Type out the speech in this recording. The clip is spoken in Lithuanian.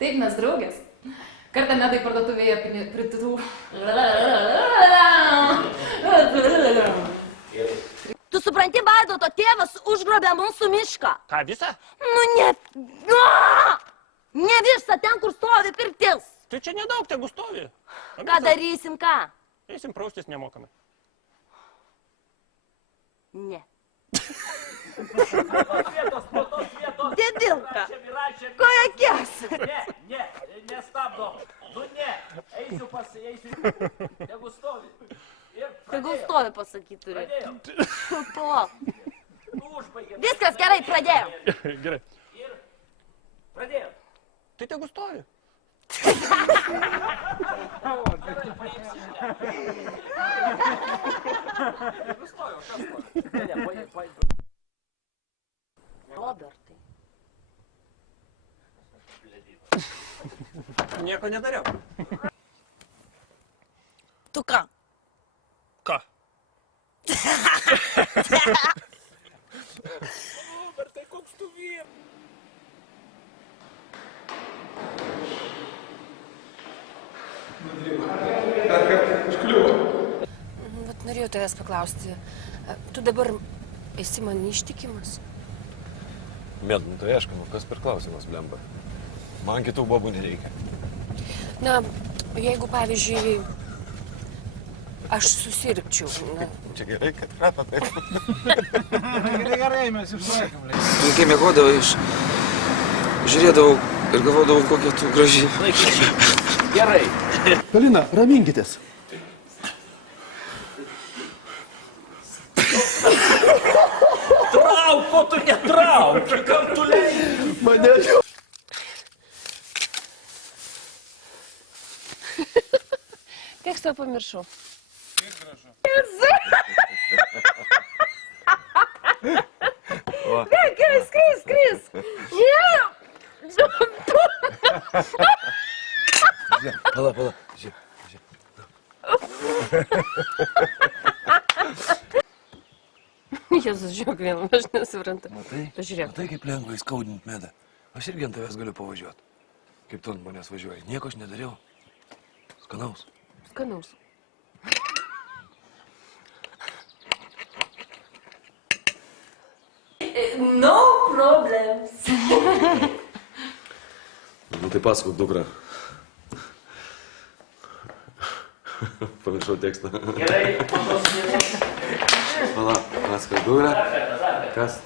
Taip, mes draugės. Kartą medai parduotuvėje pritų. Tu supranti, Vaidoto tėvas užgrobė mūsų mišką. Ką, visą? Nu, ne... Ne visą, ten, kur stovi pirtis. Tai čia nedaug, tegu stovi. Ką darysim, ką? Eisim praustis nemokamai. Ne. Dėdilka. Koja kies? Ne, nestabdo. Nu ne, eisiu. Tegu stovi. Tegul stovi pasakyti turi. Pradėjom. Palauk. Nu, užbaigėm. Viskas gerai, pradėjom. Gerai. Ir pradėjom. Tai tegu stovi. Robertai. Nieko nedariau. Tu ką? Ką? Robertai, koks tu vyr. Dar kartą užkliuvo. Vat norėjau tavęs paklausti, tu dabar esi man ištikimas? Bet, nu tai aišku, kas per klausimas, blemba. Man kitų bobų nereikia. Na, jeigu, pavyzdžiui, aš susirgčiau. Čia gerai, kad rato taip. Gerai, mes išlaikom. Kai mėgodavau, aš žiūrėdavau ir galvodavau, kokia tu graži. Gerai. Galina, raminkitės. Trauk, ko tu netrauk? Kam tu leidži? Mane jau. Tekstą pamiršau. Kaip gražu. Ne, gerai, skris. Pala, žiūrėk. Jėzus, žiūrėk vieną, aš nesuprantu. Pažiūrėk. Matai, kaip lengva įskaudinti medą. Aš irgi ant tavęs galiu pavažiuoti. Kaip tu ant manęs važiuoji. Nieko aš nedariau. Skanaus. Skanaus. No problems. Nu tai pasakok, dukra. Pamiršau tekstą. Gerai, Pala, pasakok, dukra. Kas?